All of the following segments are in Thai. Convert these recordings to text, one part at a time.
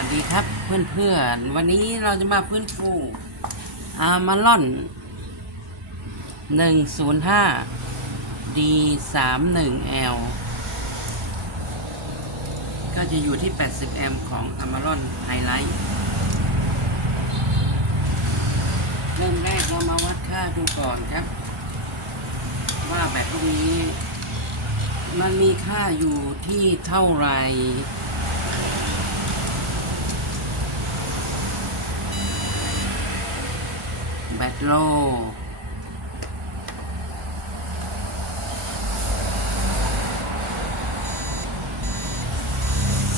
วัสดีครับเพื่อนๆ วันนี้เราจะมาฟื้นฟูอามาลอน 105 D 3 1 L ก็จะอยู่ที่ 80 แอมป์ของ a m a r o n Highlight เริ่มแรกเรามาวัดค่าดูก่อนครับ ว่าแบบพวกนี้ มันมีค่าอยู่ที่เท่าไหร่ แบต โล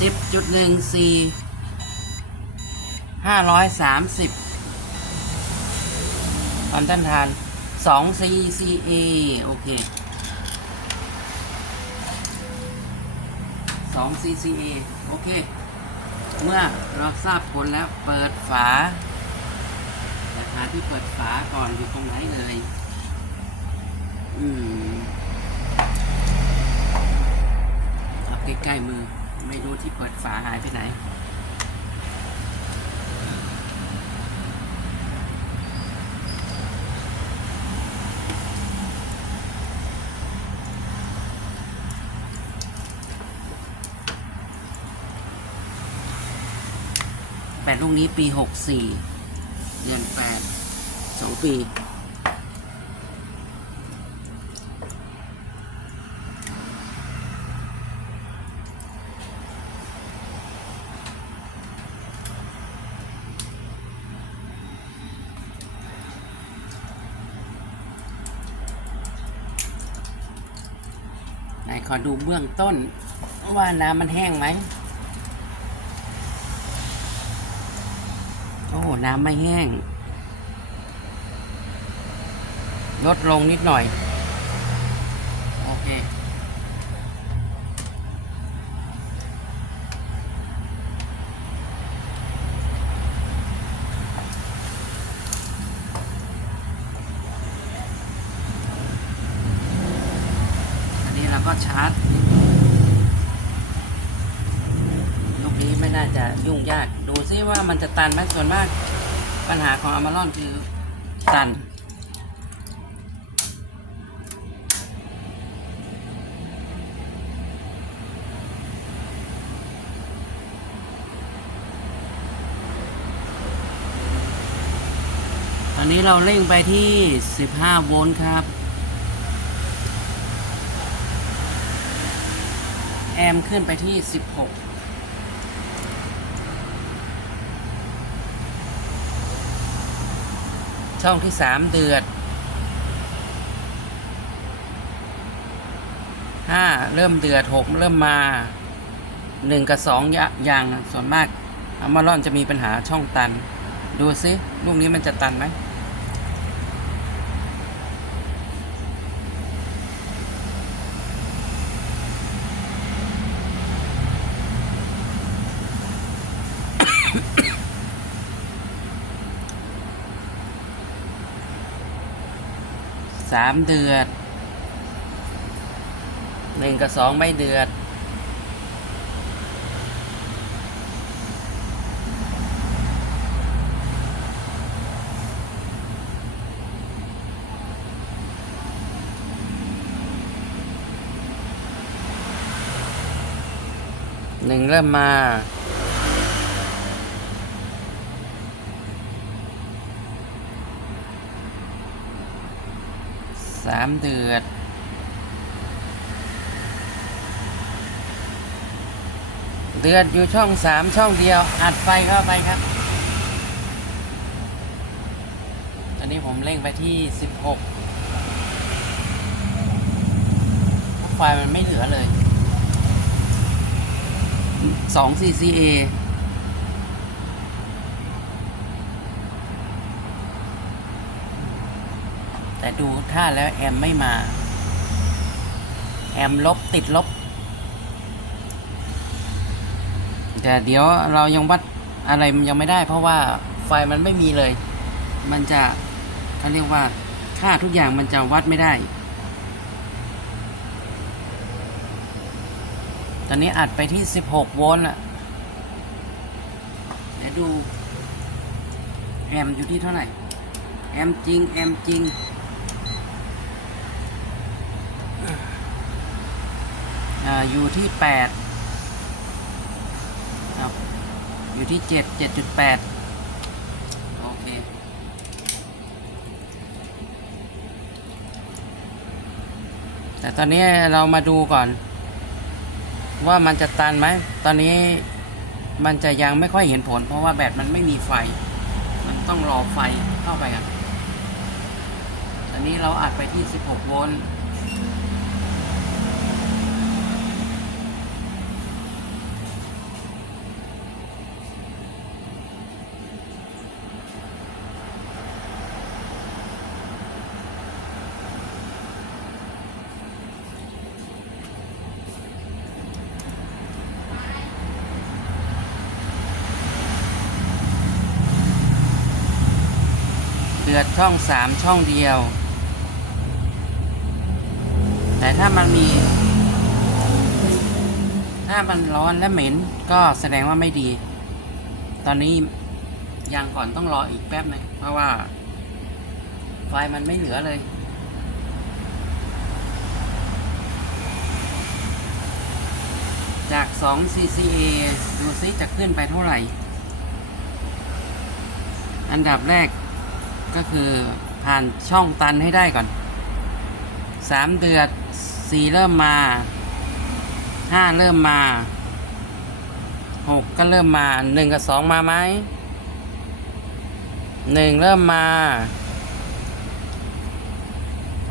สิบจุดหนึ่งสี่ห้าร้อยสามสิบความต้านทานสอง CCA โอเคสอง CCA โอเค เมื่อเราทราบผลแล้วเปิดฝาาที่เปิดฝาก่อนอยู่ตรงไหนเลย อืมเอาใกล้ๆมือ ไม่รู้ที่เปิดฝาหายไปไหน แปดลูกนี้ปีหกสี่เดือนแปด องปี ไหนขอดูเบื้องต้น ว่าน้ำมันแห้งไหมโอ้ น้ำไม่แห้ง ลดลงนิดหน่อย โอเค อันนี้เราก็ชาร์จ ลูกนี้ไม่น่าจะยุ่งยาก ดูซิว่ามันจะตันไหมส่วนมาก ปัญหาของอามารอนคือตัน นนี้เราเร่งไปที่ 15 โวลต์ครับ แอมขึ้นไปที่ 16ช่องที่สามเดือดห้าเริ่มเดือดหกเริ่มมาหนึ่งกับสองยะยังส่วนมากอามารอนจะมีปัญหาช่องตัน ดูซิลูกนี้มันจะตันไหม สามเดือดหนึ่งกับสองไม่เดือดหนึ่งเริ่มมาามเดือด เดือดอยู่ช่องสามช่องเดียว อัดไฟเข้าไปครับ ตอนนี้ผมเร่งไปที่สิบหกไฟมันไม่เหลือเลยสอง CCA แต่ดูท่าแล้วแอมไม่มา แอมลบติดลบ แต่เดี๋ยวเรายังวัดอะไรยังไม่ได้ เพราะว่าไฟมันไม่มีเลย มันจะเขาเรียกว่าค่าทุกอย่างมันจะวัดไม่ได้ ตอนนี้อัดไปที่ 16 โวลต์อะยวดูแอมอยู่ที่เท่าไหร่ แอมจริง แอมจริง อยู่ที่แปดครับอยู่ที่เจ็ดเจ็ดจุดแปดโอเค แต่ตอนนี้เรามาดูก่อน ว่ามันจะตันไหม ตอนนี้มันจะยังไม่ค่อยเห็นผล เพราะว่าแบตมันไม่มีไฟ มันต้องรอไฟเข้าไปอะอันนี้เราอัดไปที่ 16 โวลต์ ดือดช่องสามช่องเดียว แต่ถ้ามันมี ถ้ามันร้อนและเหม็นก็แสดงว่าไม่ดี ตอนนี้ยังก่อนต้องรออีกแป๊บหนึงเพราะว่า ไฟมันไม่เหลือเลยจาก 2 CCA ดูซิจะขึ้นไปเท่าไหร่ อันดับแรก ก็คือผ่านช่องตันให้ได้ก่อนสามเดือดสี่เริ่มมาห้าเริ่มมาหกก็เริ่มมาหนึ่งกับสองมาไหมหนึ่งเริ่มมา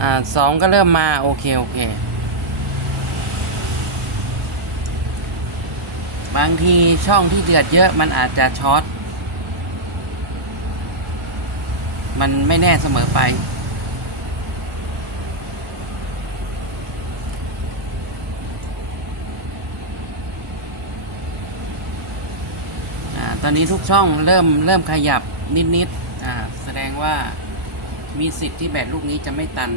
อ่าสองก็เริ่มมา โอเค โอเค บางทีช่องที่เดือดเยอะมันอาจจะช็อต มันไม่แน่เสมอไปอตอนนี้ทุกช่องเริ่มเริ่มขยับนิดๆแสดงว่ามีสิทธิ์ที่แบตลูกนี้จะไม่ตัน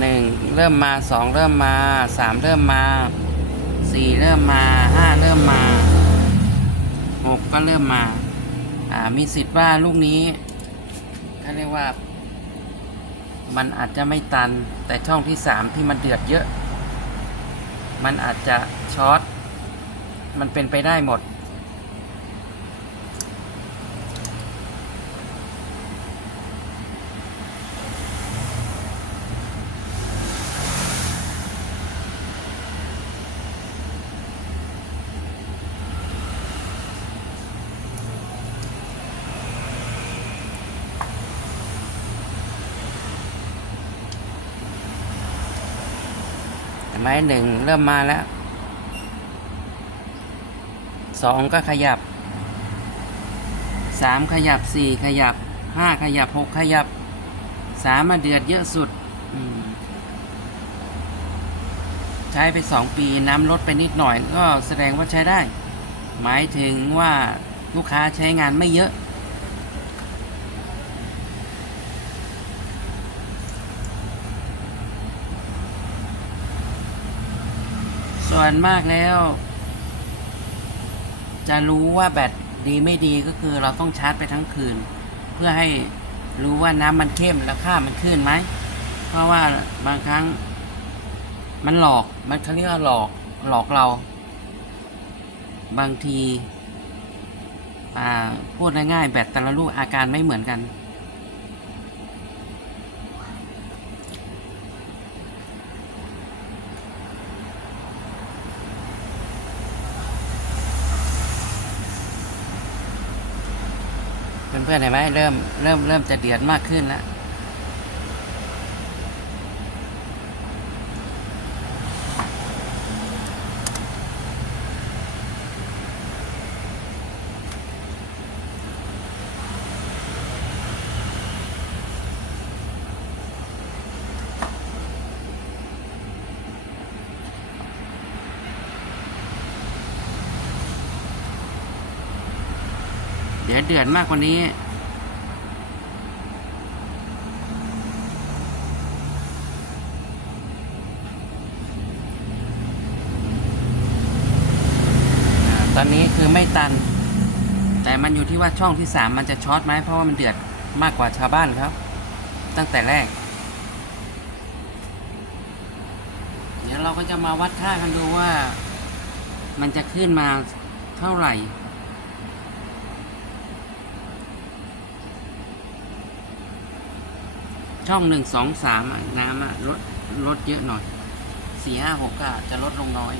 หนึ่งเริ่มมาสองเริ่มมาสามเริ่มมาสี่เริ่มมาห้าเริ่มมาหกก็เริ่มมา อ่ามีสิทธิ์ว่าลูกนี้เขาเรียกว่า มันอาจจะไม่ตันแต่ช่องที่สามที่มันเดือดเยอะ มันอาจจะช็อตมันเป็นไปได้หมด มหนึ่งเริ่มมาแล้วสองก็ขยับสามขยับสี่ขยับห้าขยับหกขยับสามมาเดือดเยอะสุด ใช้ไปสองปีน้ำลดไปนิดหน่อยก็แสดงว่าใช้ได้ หมายถึงว่าลูกค้าใช้งานไม่เยอะ ส่วนมากแล้ว จะรู้ว่าแบตดีไม่ดีก็คือเราต้องชาร์จไปทั้งคืน เพื่อให้รู้ว่าน้ำมันเข้มแล้วค่ามันขึ้นไหม เพราะว่าบางครั้งมันหลอก มันเขาเรียกว่าหลอกหลอกเรา บางทีอ่าพูดง่ายๆแบตแต่ละลูกอาการไม่เหมือนกัน เพื่อนๆเห็นไหมเริ่มเริ่มเริ่มจะเดือดมากขึ้นแล้ว เดี๋ยวเดือดมากกว่านี้ ตอนนี้คือไม่ตัน แต่มันอยู่ที่ว่าช่องที่สามมันจะช็อตไหมเพราะว่ามันเดือดมากกว่าชาวบ้านครับ ตั้งแต่แรก เดี๋ยวเราก็จะมาวัดค่ากันดูว่า มันจะขึ้นมาเท่าไหร่ ช่องหนึ่งสองสามน้ำอะลดลดเยอะหน่อยสี่ห้าหกก็จะลดลงน้อย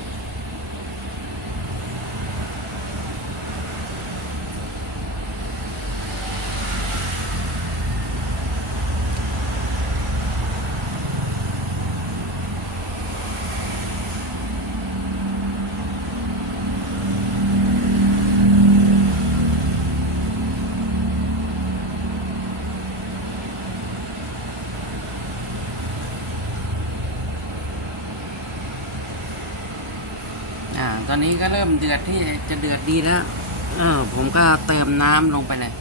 อนนี้ก็เริ่มเดือดที่จะเดือดดีแล้ว เออ ผมก็เติมน้ำลงไปเลย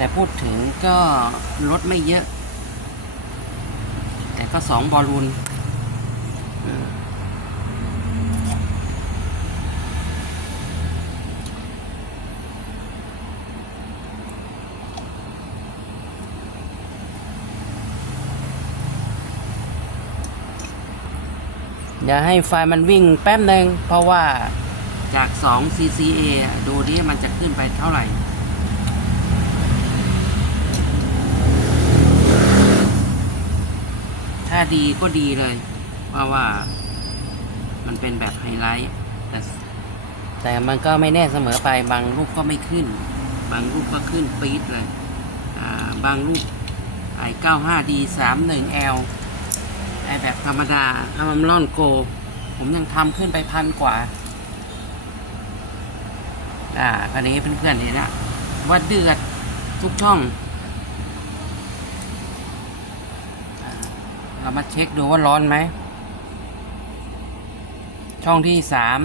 แต่พูดถึงก็ลดไม่เยอะ แต่ก็สองบอลลูนเอย่าให้ไฟมันวิ่งแป๊บหนึ่งเพราะว่าจาก 2 CCA ดูดิมันจะขึ้นไปเท่าไหร่าดีก็ดีเลยเพราะว่า มันเป็นแบบไฮไลท์ แต่แต่มันก็ไม่แน่เสมอไป บางรูปก็ไม่ขึ้น บางรูปก็ขึ้นปี๊ดเลยบางรูปไอ้ 95D 31L ไอ้แบบธรรมดาอามัมลอนโก ผมยังทำขึ้นไปพันกว่า อ่าคันนี้เพื่อนๆเห็นนะว่าเดือดทุกช่อง เรามาเช็คดูว่าร้อนไหม ช่องที่สาม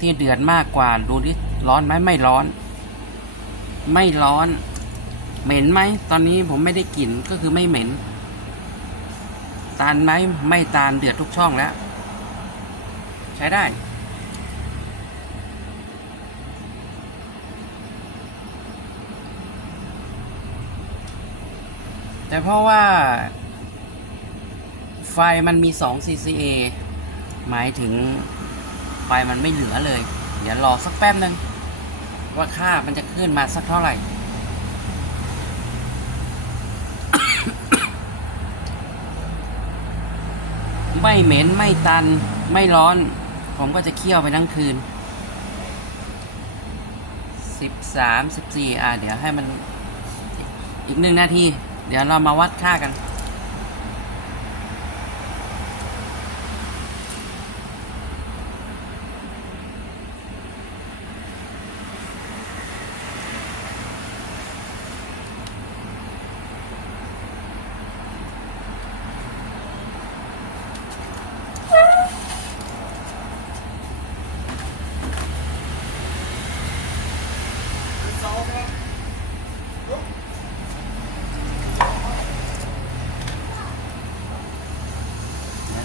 ที่เดือดมากกว่าดูดิร้อนไหมไม่ร้อน ไม่ร้อน เหม็นไหมตอนนี้ผมไม่ได้กลิ่นก็คือไม่เหม็นตานไหมไม่ตานเดือดทุกช่องแล้ว ใช้ได้แต่เพราะว่า ไฟมันมี 2 CCA หมายถึงไฟมันไม่เหลือเลย เดี๋ยวรอสักแป๊บนึง ว่าค่ามันจะขึ้นมาสักเท่าไหร่ ไม่เหม็นไม่ตันไม่ร้อน ผมก็จะเคี่ยวไปทั้งคืน 13 14 อะเดี๋ยวให้มันอีกหนึ่งนาที เดี๋ยวเรามาวัดค่ากัน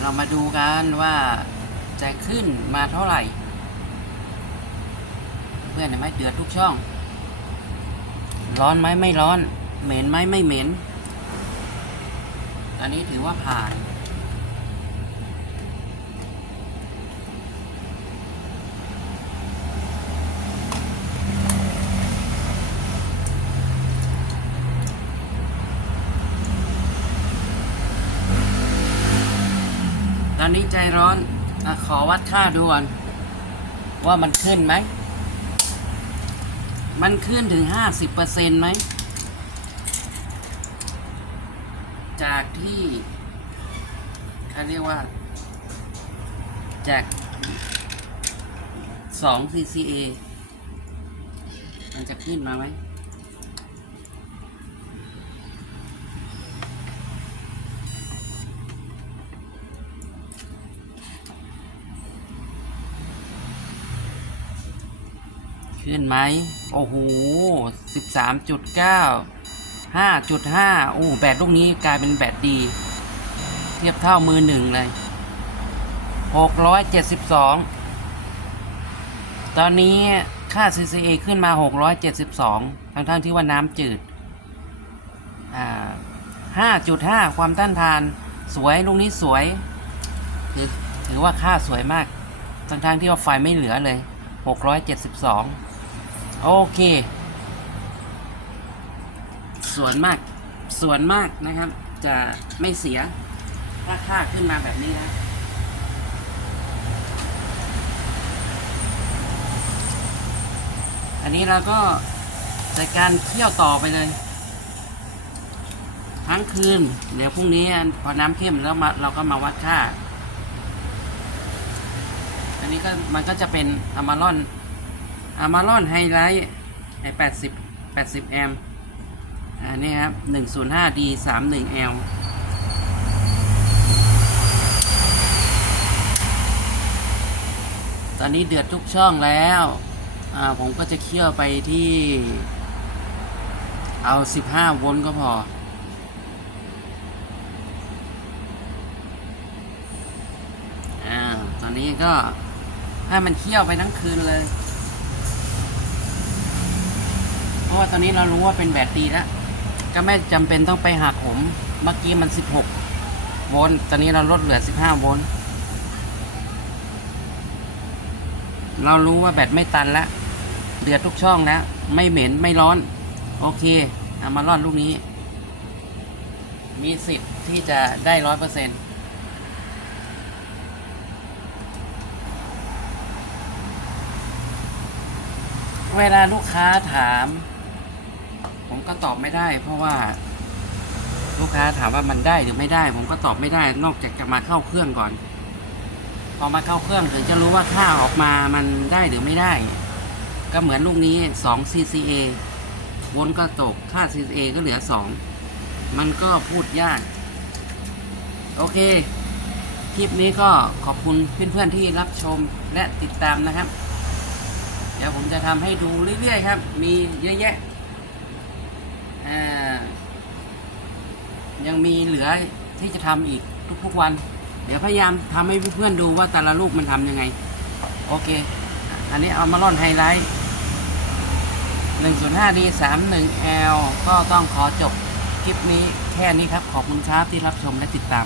เรามาดูกันว่าจะขึ้นมาเท่าไหร่ เพื่อนเห็นไหมเดือดทุกช่อง ร้อนไหมไม่ร้อน เหม็นไหมไม่เหม็น อันนี้ถือว่าผ่าน อนนี้ใจร้อนอขอวัดค่าดูก่อนว่ามันขึ้นไหม มันขึ้นถึงห้าสิบเปอร์เซ็นต์ไหม จากที่เขาเรียกว่า จากสอง CCA มันจะขึ้นมาไหม ขึ้นไหม โอ้โหสิบสามจุดเก้าห้าจุดห้าโอ้แบตลูกนี้กลายเป็นแบตดี เทียบเท่ามือหนึ่งเลยหกร้อยเจ็ดสิบสองตอนนี้ค่า CCA ขึ้นมา 672 ทั้งทั้งๆที่ว่าน้ำจืด อ่า 5.5 ความต้านทาน สวย ลูกนี้สวย ถือว่าค่าสวยมาก ทั้งทั้งๆที่ว่าไฟไม่เหลือเลย 672 โอเค ส่วนมาก ส่วนมากนะครับ จะไม่เสียถ้าค่าขึ้นมาแบบนี้นะอันนี้เราก็จัดการเคี่ยวต่อไปเลย ทั้งคืน เดี๋ยวพรุ่งนี้พอน้ำเข้มแล้วมาเราก็มาวัดค่า อันนี้ก็มันก็จะเป็นอะมารอน อะมารอนไฮไลท์ไอแปดสิบแปดสิบแอมอันนี้ครับหนึ่งศูนย์ห้าดีสามหนึ่งแอลตอนนี้เดือดทุกช่องแล้วอ่าผมก็จะเคี่ยวไปที่ เอา 15 โวลต์ก็พอ อ่า ตอนนี้ก็ให้มันเคี่ยวไปทั้งคืนเลย เพ ราะว่าตอนนี้เรารู้ว่าเป็นแบตดีแล้วก็ไม่จำเป็นต้องไปหักผมเมื่อกี้มัน 16 โวลต์ตอนนี้เราลดเหลือ 15 โวลต์เรารู้ว่าแบตไม่ตันแล้วเดือดทุกช่องแล้ว ไม่เหม็นไม่ร้อน โอเคเอามารอนลูกนี้ มีสิทธิ์ที่จะได้ร้อยเปอร์เซ็นต์เวลาลูกค้าถาม ผมก็ตอบไม่ได้ เพราะว่า ลูกค้าถามว่ามันได้หรือไม่ได้ ผมก็ตอบไม่ได้ นอกจากจะมาเข้าเครื่องก่อน พอมาเข้าเครื่องถึงจะรู้ว่าค่าออกมามันได้หรือไม่ได้ ก็เหมือนลูกนี้2 CCA วนก็ตกค่า CCA ก็เหลือ 2 มันก็พูดยาก โอเค คลิปนี้ก็ขอบคุณเพื่อนๆที่รับชมและติดตามนะครับ เดี๋ยวผมจะทำให้ดูเรื่อยๆครับ มีเยอะแยะ ยังมีเหลือที่จะทำอีกทุกๆวัน เดี๋ยวพยายามทำให้เพื่อนๆดูว่าแต่ละลูกมันทำยังไง โอเค อันนี้เอามาล่อนไฮไลท์ 105D 31L ก็ต้องขอจบคลิปนี้แค่นี้ครับ ขอบคุณครับที่รับชมและติดตาม